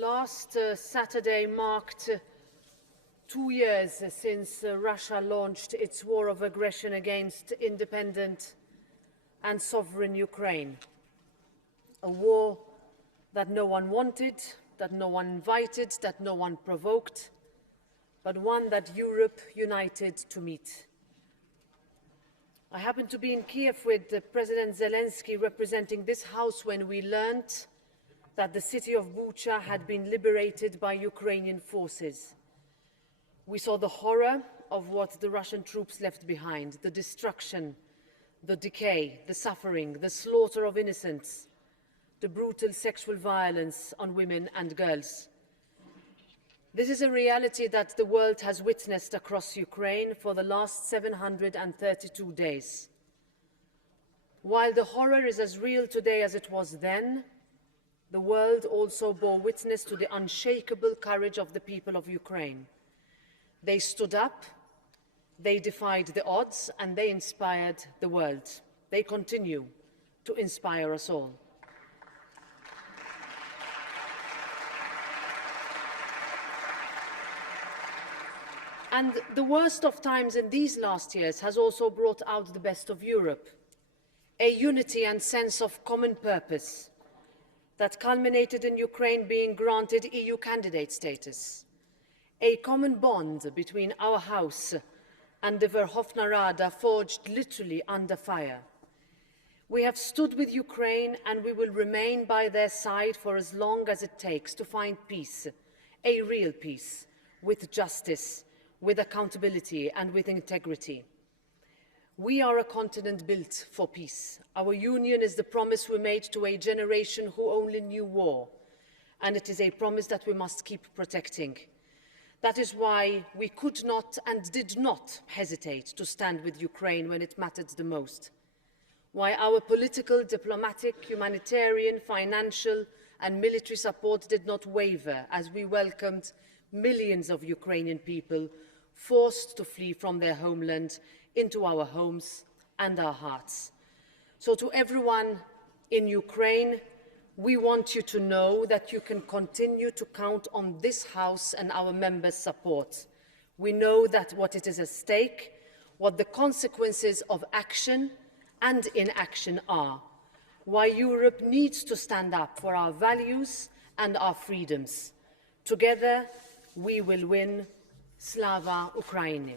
Last Saturday marked 2 years since Russia launched its war of aggression against independent and sovereign Ukraine. A war that no one wanted, that no one invited, that no one provoked, but one that Europe united to meet. I happened to be in Kiev with President Zelensky representing this House when we learned that the city of Bucha had been liberated by Ukrainian forces. We saw the horror of what the Russian troops left behind, the destruction, the decay, the suffering, the slaughter of innocents, the brutal sexual violence on women and girls. This is a reality that the world has witnessed across Ukraine for the last 732 days. While the horror is as real today as it was then, the world also bore witness to the unshakable courage of the people of Ukraine. They stood up, they defied the odds, and they inspired the world. They continue to inspire us all. And the worst of times in these last years has also brought out the best of Europe, a unity and sense of common purpose that culminated in Ukraine being granted EU candidate status, a common bond between our House and the Verkhovna Rada forged literally under fire. We have stood with Ukraine and we will remain by their side for as long as it takes to find peace, a real peace, with justice, with accountability and with integrity. We are a continent built for peace. Our union is the promise we made to a generation who only knew war, and it is a promise that we must keep protecting. That is why we could not and did not hesitate to stand with Ukraine when it mattered the most. Why our political, diplomatic, humanitarian, financial and military support did not waver as we welcomed millions of Ukrainian people forced to flee from their homeland into our homes and our hearts. So to everyone in Ukraine, we want you to know that you can continue to count on this House and our members' support. We know that what it is at stake, what the consequences of action and inaction are, why Europe needs to stand up for our values and our freedoms. Together, we will win. Slava Ukraini.